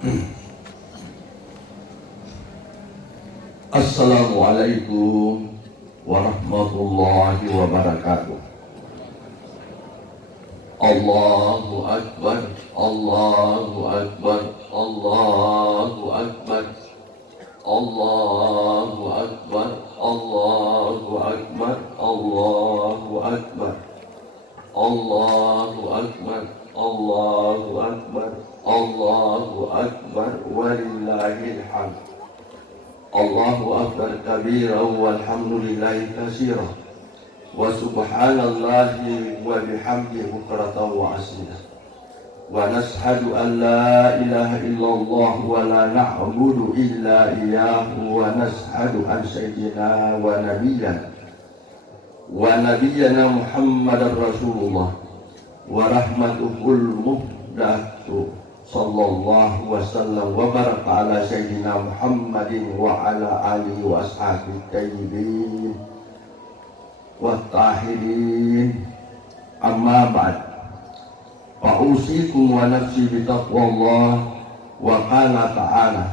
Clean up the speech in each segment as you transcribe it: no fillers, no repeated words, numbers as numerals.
Assalamualaikum warahmatullahi wabarakatuh. Allahu Akbar, Allahu Akbar, Allahu Akbar, Allahu Akbar, Allahu Akbar, Allahu Akbar, Allahu Akbar, Allahu Akbar, Allahu Akbar, walillahil hamd. Allahu Akbar kabira walhamdulillahi katsira wa subhanallahi wa bihamdihi bukratan wa asila wa nashhadu an la ilaha illallah wa la na'budu illa iyyahu wa nashhadu an sayyidina wa nabiyyana Muhammadar Rasulullah wa rahmatuhul muhdatu sallallahu wasallam wa baraka ala sayyidina Muhammadin wa ala alihi wa ashabihi tayyibin wa tahirin, amma ba'd. Fa'usikum wa nafsi bitaqwallah wa qala ta'ala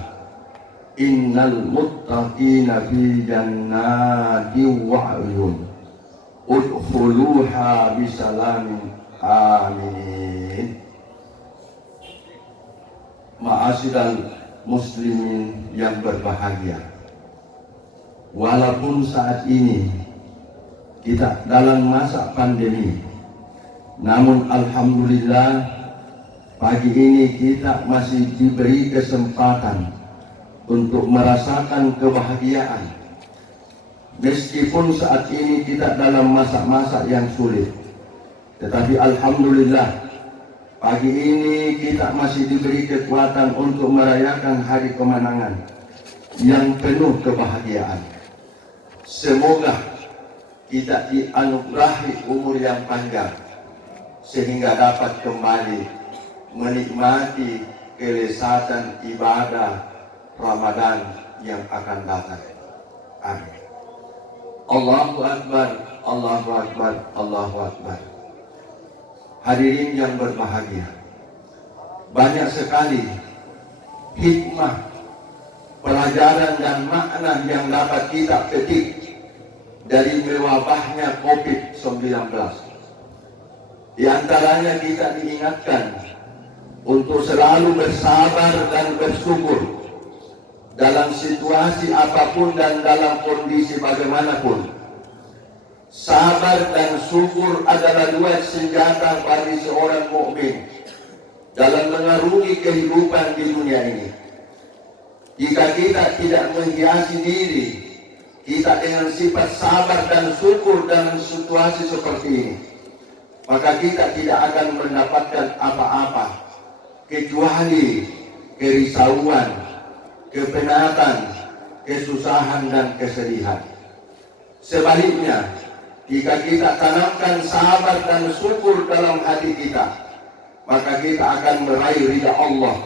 innal muttaqina fi jannati wa 'uyun udkhuluha bisalamin amin. Ma'asyiral muslimin yang berbahagia, walaupun saat ini kita dalam masa pandemi, namun alhamdulillah pagi ini kita masih diberi kesempatan untuk merasakan kebahagiaan. Meskipun saat ini kita dalam masa-masa yang sulit, tetapi alhamdulillah pagi ini kita masih diberi kekuatan untuk merayakan hari kemenangan yang penuh kebahagiaan. Semoga kita dianugerahi umur yang panjang sehingga dapat kembali menikmati kelezatan ibadah Ramadan yang akan datang. Amin. Allahu Akbar, Allahu Akbar, Allahu Akbar. Hadirin yang berbahagia, banyak sekali hikmah, pelajaran dan makna yang dapat kita petik dari mewabahnya COVID-19. Di antaranya kita diingatkan untuk selalu bersabar dan bersyukur dalam situasi apapun dan dalam kondisi bagaimanapun. Sabar dan syukur adalah dua senjata bagi seorang mukmin dalam mengarungi kehidupan di dunia ini. Jika kita tidak menghiasi diri kita dengan sifat sabar dan syukur dalam situasi seperti ini, maka kita tidak akan mendapatkan apa-apa kecuali kerisauan, kepenatan, kesusahan dan kesedihan. Sebaliknya, jika kita tanamkan sabar dan syukur dalam hati kita, maka kita akan meraih ridha Allah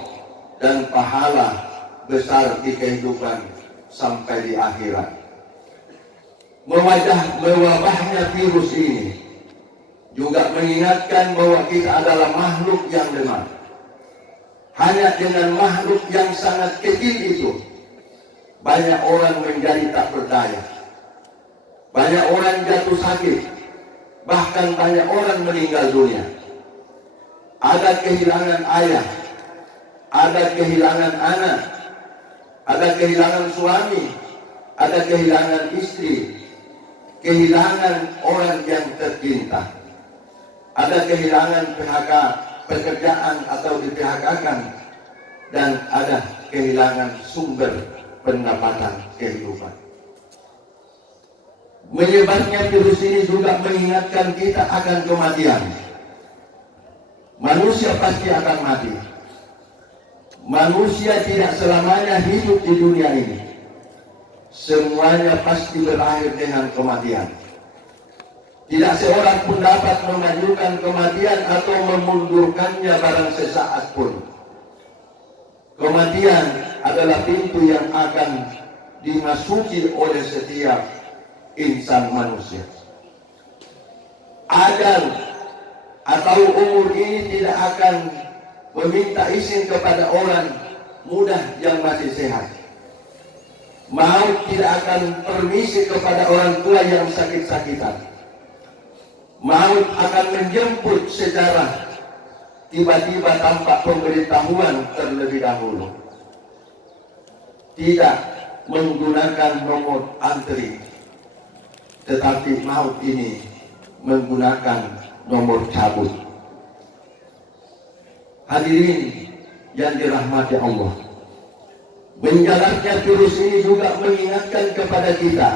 dan pahala besar di kehidupan sampai di akhirat. Mewabahnya virus ini juga mengingatkan bahwa kita adalah makhluk yang lemah. Hanya dengan makhluk yang sangat kecil itu, banyak orang menjadi tak berdaya. Banyak orang jatuh sakit, bahkan banyak orang meninggal dunia. Ada kehilangan ayah, ada kehilangan anak, ada kehilangan suami, ada kehilangan istri, kehilangan orang yang tercinta, ada kehilangan PHK, pekerjaan atau di PHK-kan, dan ada kehilangan sumber pendapatan kehidupan. Menyebarnya virus ini juga mengingatkan kita akan kematian. Manusia pasti akan mati. Manusia tidak selamanya hidup di dunia ini. Semuanya pasti berakhir dengan kematian. Tidak seorang pun dapat memajukan kematian atau memundurkannya barang sesaat pun. Kematian adalah pintu yang akan dimasuki oleh setiap insan manusia. Ajal atau umur ini tidak akan meminta izin kepada orang muda yang masih sehat. Maut tidak akan permisi kepada orang tua yang sakit-sakitan. Maut akan menjemput secara tiba-tiba tanpa pemberitahuan terlebih dahulu. Tidak menggunakan nomor antri, tetapi maut ini menggunakan nomor cabut. Hadirin yang dirahmati Allah, menjalarnya virus ini juga mengingatkan kepada kita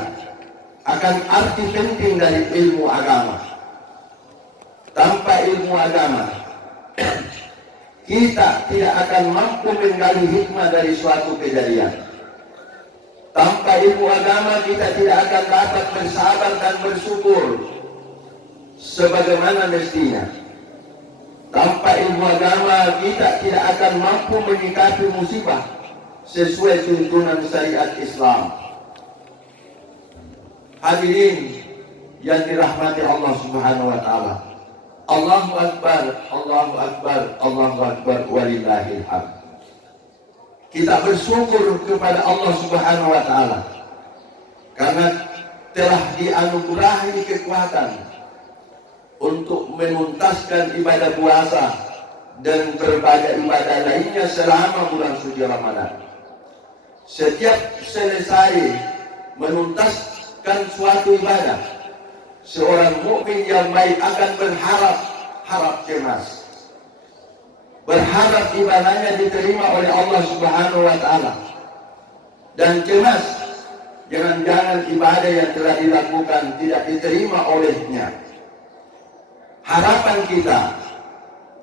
akan arti penting dari ilmu agama. Tanpa ilmu agama, kita tidak akan mampu menggali hikmah dari suatu kejadian. Tanpa ilmu agama, kita tidak akan dapat bersabar dan bersyukur sebagaimana mestinya. Tanpa ilmu agama, kita tidak akan mampu menyikapi musibah sesuai tuntunan syariat Islam. Hadirin yang dirahmati Allah Subhanahu wa taala. Allahu Akbar, Allahu Akbar, Allahu Akbar, walillahil hamd. Kita bersyukur kepada Allah Subhanahu wa taala karena telah dianugerahi kekuatan untuk menuntaskan ibadah puasa dan berbagai ibadah lainnya selama bulan suci Ramadan. Setiap selesai menuntaskan suatu ibadah, seorang mukmin yang baik akan berharap cemas. Berharap ibadahnya diterima oleh Allah Subhanahu wa taala. Dan cemas jangan-jangan ibadah yang telah dilakukan tidak diterima olehnya. Harapan kita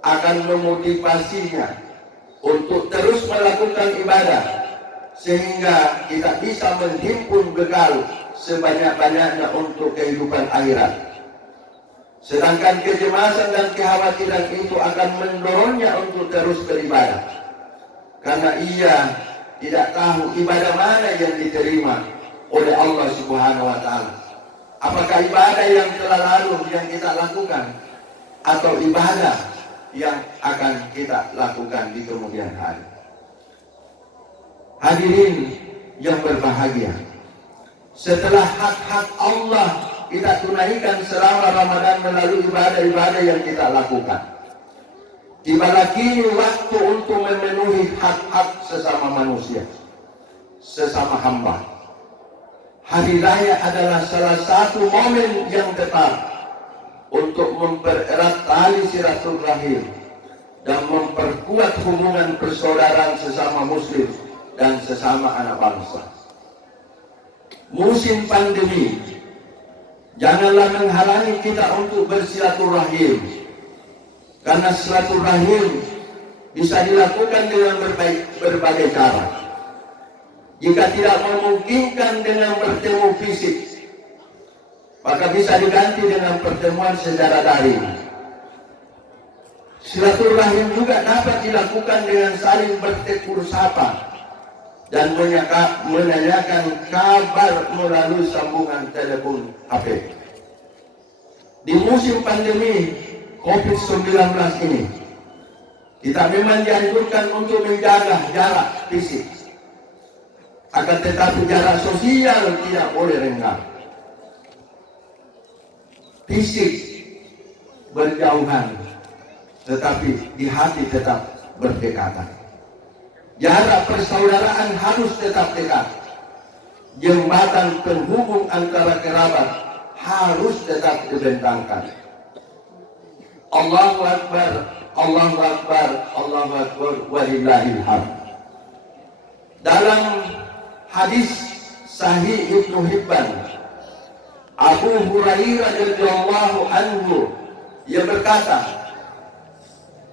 akan memotivasinya untuk terus melakukan ibadah sehingga kita bisa menghimpun bekal sebanyak-banyaknya untuk kehidupan akhirat. Sedangkan kecemasan dan kekhawatiran itu akan mendorongnya untuk terus beribadah. Karena ia tidak tahu ibadah mana yang diterima oleh Allah Subhanahu wa taala. Apakah ibadah yang telah lalu yang kita lakukan atau ibadah yang akan kita lakukan di kemudian hari. Hadirin yang berbahagia, setelah hak-hak Allah kita tunaikan selama Ramadan melalui ibadah-ibadah yang kita lakukan, tibalah kini waktu untuk memenuhi hak-hak sesama manusia, sesama hamba. Hari raya adalah salah satu momen yang tepat untuk mempererat tali silaturahim dan memperkuat hubungan persaudaraan sesama muslim dan sesama anak bangsa. Musim pandemi janganlah menghalangi kita untuk bersilaturahim, karena silaturahim bisa dilakukan dengan berbagai cara. Jika tidak memungkinkan dengan bertemu fisik, maka bisa diganti dengan pertemuan secara daring. Silaturahim juga dapat dilakukan dengan saling bertegur sapa dan menanyakan kabar melalui sambungan telepon HP. Di musim pandemi COVID-19 ini, kita memang dianjurkan untuk menjaga jarak fisik. Akan tetapi jarak sosial tidak boleh renggang. Fisik berjauhan, tetapi di hati tetap berdekatan. Jarak persaudaraan harus tetap dekat. Jembatan penghubung antara kerabat harus tetap dibentangkan. Allahu Akbar, Allahu Akbar, Allahu Akbar, walillahil hamd. Dalam hadis Sahih Ibnu Hibban, Abu Hurairah radhiyallahu anhu ia berkata,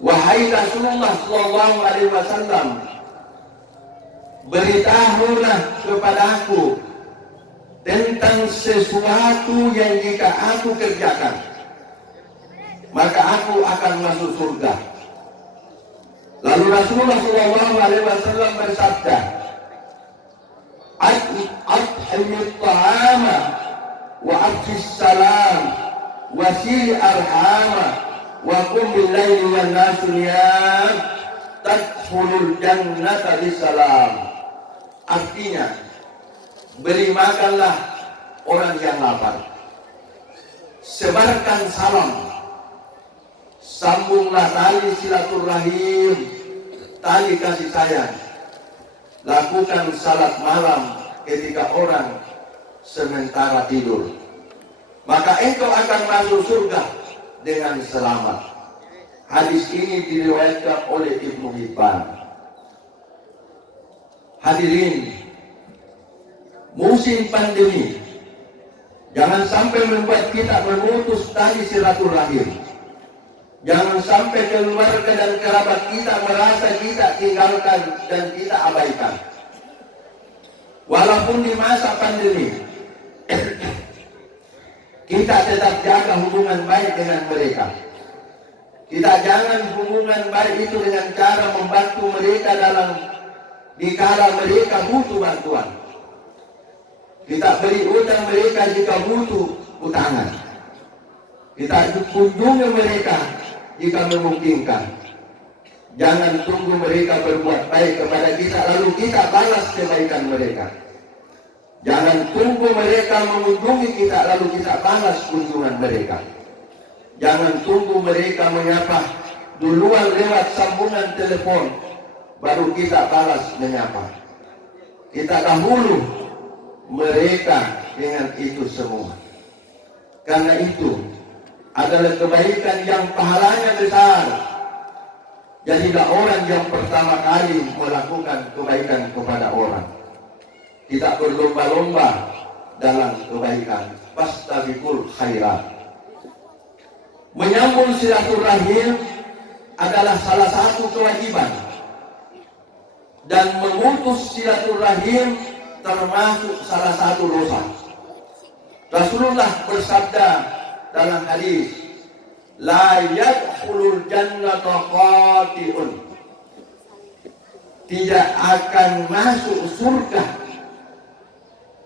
wahai Rasulullah sallallahu alaihi wasallam, beritahulah kepadaku tentang sesuatu yang jika aku kerjakan maka aku akan masuk surga. Lalu Rasulullah sallallahu alaihi wasallam bersabda, at'imit ta'ama wa afshis salam wa sil arhama wa qum bil laili wan nasu niyam yadkhulul jannata bisalam. Artinya, beri makanlah orang yang lapar, sebarkan salam, sambunglah tali silaturahim, tali kasih sayang, lakukan salat malam ketika orang sementara tidur, maka engkau akan masuk surga dengan selamat. Hadis ini diriwayatkan oleh Ibnu Hibban. Hadirin, musim pandemi jangan sampai membuat kita memutus tali silaturahim. Jangan sampai keluarga dan kerabat kita merasa kita tinggalkan dan kita abaikan. Walaupun di masa pandemi, kita tetap jaga hubungan baik dengan mereka. Kita jangan hubungan baik itu dengan cara membantu mereka dikala mereka butuh bantuan. Kita beri utang mereka jika butuh utangan. Kita kunjungi mereka jika memungkinkan. Jangan tunggu mereka berbuat baik kepada kita lalu kita balas kebaikan mereka. Jangan tunggu mereka mengunjungi kita lalu kita balas kunjungan mereka. Jangan tunggu mereka menyapa duluan lewat sambungan telepon baru kita balas menyapa. Kita dahulu mereka dengan itu semua. Karena itu adalah kebaikan yang pahalanya besar. Jadilah orang yang pertama kali melakukan kebaikan kepada orang. Kita berlomba-lomba dalam kebaikan. Fastabiqul khairat. Menyambung silaturahim adalah salah satu kewajiban. Dan memutus silaturahim termasuk salah satu dosa. Rasulullah bersabda dalam hadis, la yadkhulul jannata qati'un. Tidak akan masuk surga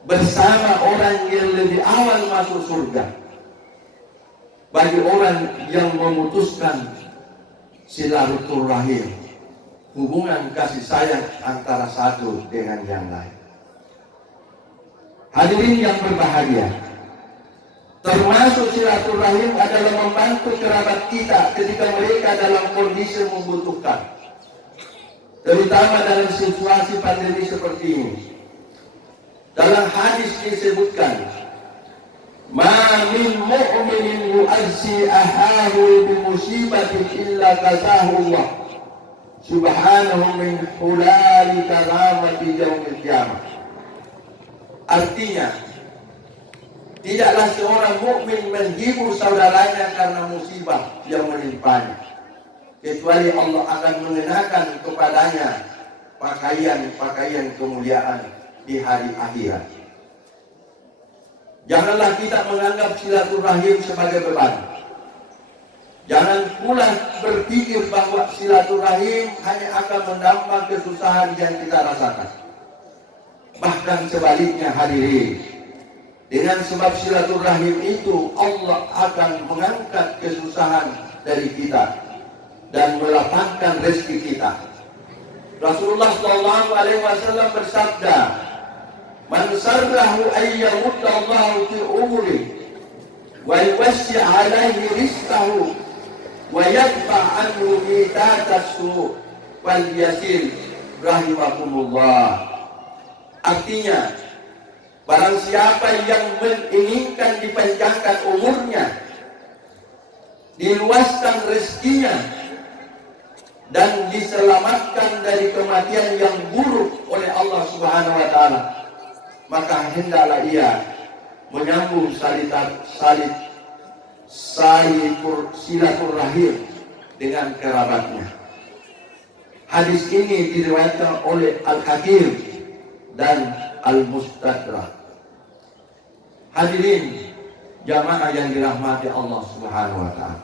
bersama orang yang lebih awal masuk surga bagi orang yang memutuskan silaturahim, hubungan kasih sayang antara satu dengan yang lain. Hadirin yang berbahagia, termasuk silaturahim adalah membantu kerabat kita ketika mereka dalam kondisi membutuhkan, terutama dalam situasi pandemi seperti ini. Dalam hadis disebutkan, ma min mu'minin yu'azzi ahahu bi musibatin illa kazahu Allah subhanahu min hulali karamati yaumil qiyamah. Artinya, tidaklah seorang mukmin menghibur saudaranya karena musibah yang menimpanya, kecuali Allah akan mengenakan kepadanya pakaian kemuliaan di hari akhirat. Janganlah kita menganggap silaturahim sebagai beban. Jangan pula berpikir bahwa silaturahim hanya akan menambah kesusahan yang kita rasakan. Bahkan sebaliknya hadirin, dengan sebab silaturahim itu Allah akan mengangkat kesusahan dari kita dan melapangkan rezeki kita. Rasulullah SAW bersabda, man sarrahu ayyamudda Allahu fi umri wa yuwassi' alaihi rizqahu wa yadfa anhu mitatasu wal yasil rahimakumullah. Artinya, barang siapa yang menginginkan dipanjangkan umurnya, diluaskan rezekinya, dan diselamatkan dari kematian yang buruk oleh Allah Subhanahu wa Ta'ala, maka hendaklah ia menyambung silaturahim dengan kerabatnya. Hadis ini diriwayatkan oleh Al-Hakim dan Al-Mustadrak. Hadirin jamaah yang dirahmati Allah Subhanahu wa Ta'ala,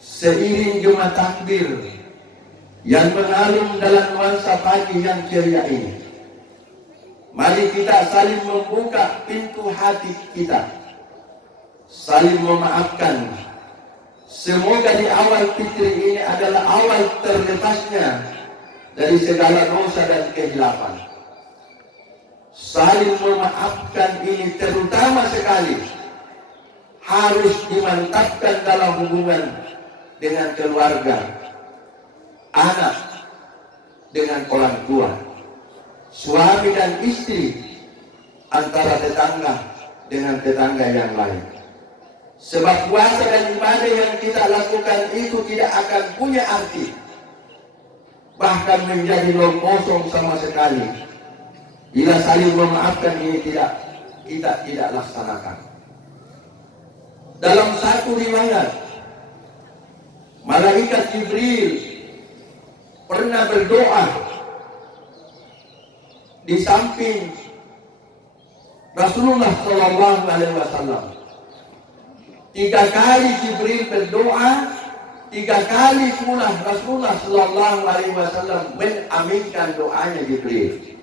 seiring jemaah takbir yang mengalun dalam nuansa pagi yang ceria ini, mari kita saling membuka pintu hati kita, saling memaafkan, Semoga di awal fitri ini adalah awal terlepasnya dari segala dosa dan kehilapan. Saling memaafkan ini terutama sekali harus dimantapkan dalam hubungan dengan keluarga, anak dengan orang tua, suami dan istri, antara tetangga dengan tetangga yang lain. Sebab puasa dan ibadah yang kita lakukan itu tidak akan punya arti, bahkan menjadi kosong sama sekali bila saling memaafkan ini kita tidak laksanakan. Dalam satu riwayat, malaikat Jibril pernah berdoa di samping Rasulullah SAW. 3 kali Jibril berdoa, 3 kali pula Rasulullah SAW mengaminkan doanya Jibril.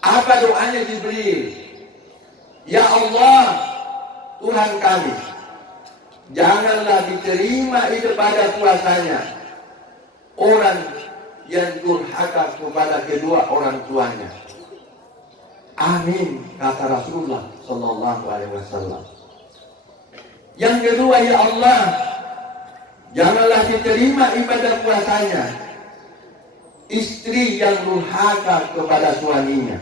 Apa doanya Jibril? Ya Allah, Tuhan kami, janganlah diterima ibadah puasanya orang yang durhaka kepada kedua orang tuanya. Amin, kata Rasulullah SAW. Yang kedua, ya Allah, janganlah diterima ibadah puasanya istri yang durhaka kepada suaminya.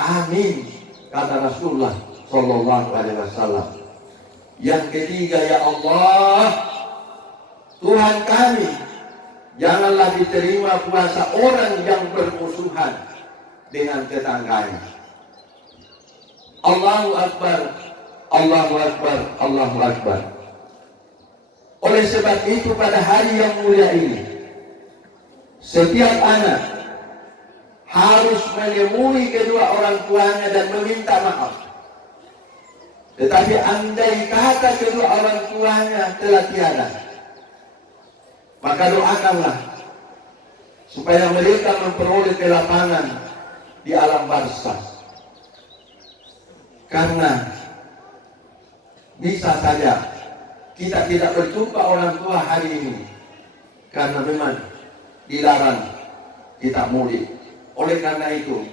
Amin, kata Rasulullah SAW. Yang ketiga, ya Allah, Tuhan kami, janganlah diterima puasa orang yang bermusuhan dengan tetangganya. Allahu Akbar, Allahu Akbar, Allahu Akbar. Oleh sebab itu pada hari yang mulia ini, setiap anak harus menemui kedua orang tuanya dan meminta maaf. Tetapi andai kata kedua orang tuanya telah tiada, maka doakanlah supaya mereka memperoleh kelapangan di alam barzakh. Karena bisa saja kita tidak berjumpa orang tua hari ini karena memang dilarang kita mudik. Oleh karena itu,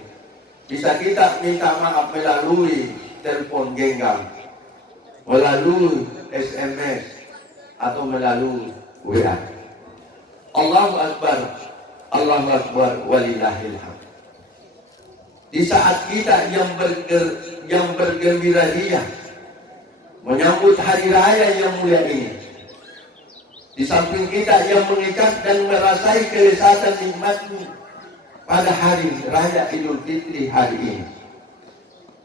bisa kita minta maaf melalui telepon genggam, melalui SMS, atau melalui WA. Allahu Akbar, Allahu Akbar, walillahil hamd. Di saat kita yang bergembira ria menyambut hari raya yang mulia ini, di samping kita yang mengikat dan merasai kelezatan nikmatnya pada hari raya Idul Fitri hari ini,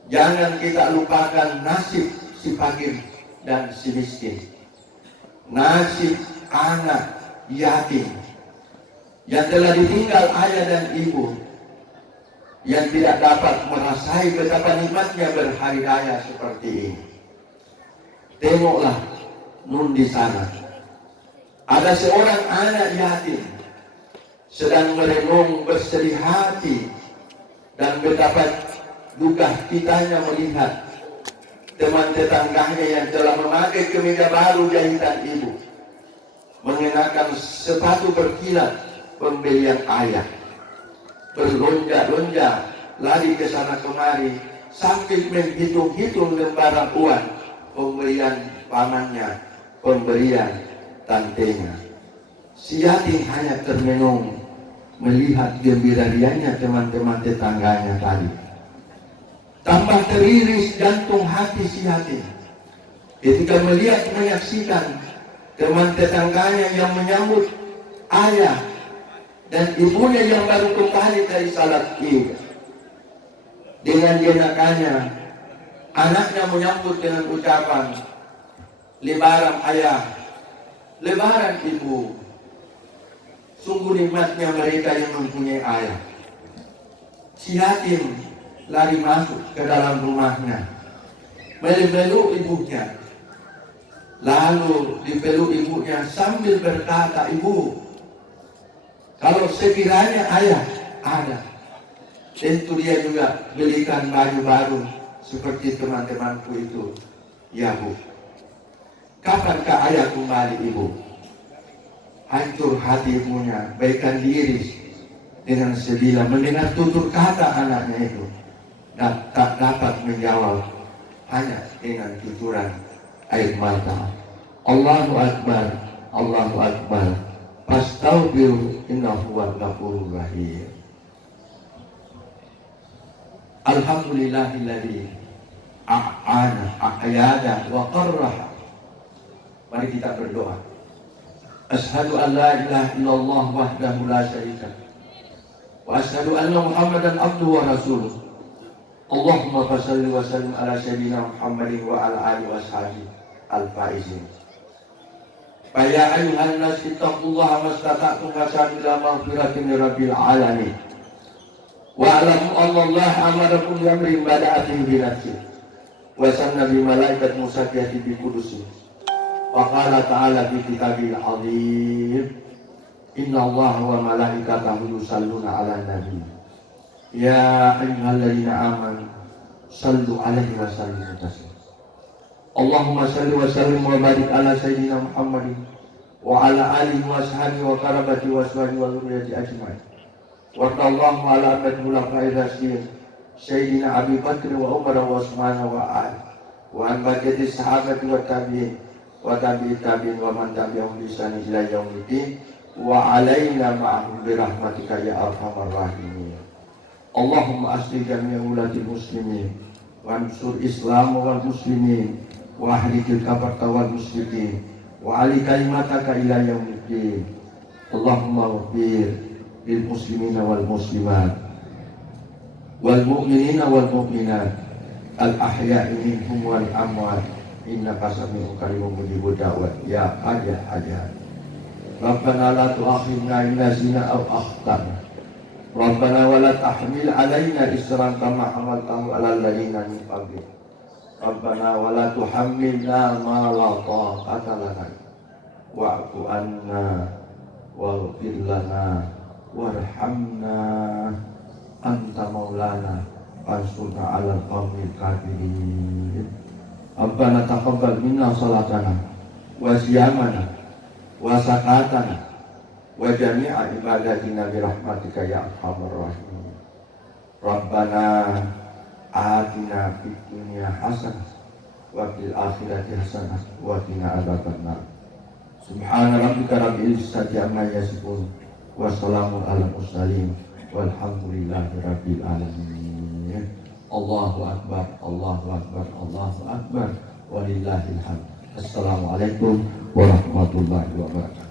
jangan kita lupakan nasib si fakir dan si miskin, nasib anak yatim yang telah ditinggal ayah dan ibu, yang tidak dapat merasai betapa nikmatnya berhari raya seperti ini. Tengoklah nun di sana, ada seorang anak yatim sedang merenung bersedih hati, dan betapa duka kitanya melihat teman tetangganya yang telah memakai kemeja baru jahitan ibu, mengenakan sepatu berkilat pembelian ayah, berlonja-lonja lari ke sana kemari sambil menghitung-hitung lembaran uang pemberian pamannya, pemberian tantenya. Si yatim hanya termenung melihat gembira rianya teman-teman tetangganya tadi. Tambah teriris jantung hati si yatim ketika melihat menyaksikan teman tetangganya yang menyambut ayah dan ibunya yang baru kembali dari salat Id. Dengan jenakannya, anaknya menyambut dengan ucapan, lebaran ayah, lebaran ibu. Sungguh nikmatnya mereka yang mempunyai ayah. Si yatim lari masuk ke dalam rumahnya, meluk ibunya, lalu dipeluk ibunya sambil berkata, ibu, kalau sekiranya ayah ada, tentu dia juga belikan baju baru seperti teman-temanku itu, ya bu. Kapankah ayah kembali ibu? Hancur hati ibunya, baikkan diri dengan sebila mendengar tutur kata anaknya itu, dan tak dapat menjawab hanya dengan tuturan air mata. Allahu Akbar, Allahu Akbar. Fastaghfiru innahu huwal ghafurur rahim. Alhamdulillahilladzi a'ana a'yada wa qarraha. Mari kita berdoa. Asyhadu an la ilaha illallah wahdahu la syarika wa asyhadu anna Muhammadan abduhu wa rasuluh. Allahumma shalli wa sallim ala sayyidina Muhammadin wa ala alihi wa sahbihi al-faizin. Fa ya ayyuhan nas ittaqullaha mastata'tum wa sabila maghfiratin rabbil alamin. Wa alamu allallaha amarakum bi amrin bada'atin bi nafsihi wa sanna bi malaikat musabbihati bi qudusi. Wa qala ta'ala fi kitabil azim. Inna allaha wa malaikatahu yusalluna 'alan nabi. Ya ayyuhalladzina amanu sallu 'alaihi wa sallimu taslima. Allahumma salli wa sallim wa barik ala sayyidina Muhammadin wa ala alihi wa sahbihi wa qarabati wa ashabihi wa dzurriyyati ajma'in. Warḍallahu ala khulafa'ir rasyidin sayyidina Abi Bakr wa Umar wa Utsman wa Ali wa an baqiyati sahabati wa tabi'in wa tabi'it tabi'in wa man tabi'ahum bi ihsan ila yaumiddin wa alaina ma'ahum bi rahmatika ya arhamar rahimin. Allahumma asli jami'a ulatil muslimin wa ansur islam wal muslimin wa ahlikil kafarta wal musyrikin wa ali kalimataka ila yaumiddin. Allahumma waffir lil muslimina wal muslimat wal mu'minina wal mu'minat al ahya'i minhum wal amwat innaka sami'un qariibun mujibud da'wat ya hajah. Rabbana la tu'akhidna in nasina aw akhtana. Rabbana wa la tahmil 'alaina isran kama hamaltahu 'alal ladzina min qablina. Rabbana wa la tuhammilna ma la taqata lana wa'fu 'anna waghfir lana warhamna anta maulana fansurna 'alal qaumil kafirin. Rabbana taqabbal minna salatana wa siyamana wa zakatana wa jami'a ibadatina bi rahmatika ya arhamar rahimin. Rabbana atina fid dunya hasanah wa fil akhirati hasanah wa qina adzabannar. Subhana rabbika rabbil izzati amma yasifun wa salamun alal mursalin walhamdulillahi rabbil alamin. Allahu akbar, Allahu akbar, Allahu akbar, walillahil hamd. Assalamualaikum warahmatullahi wabarakatuh.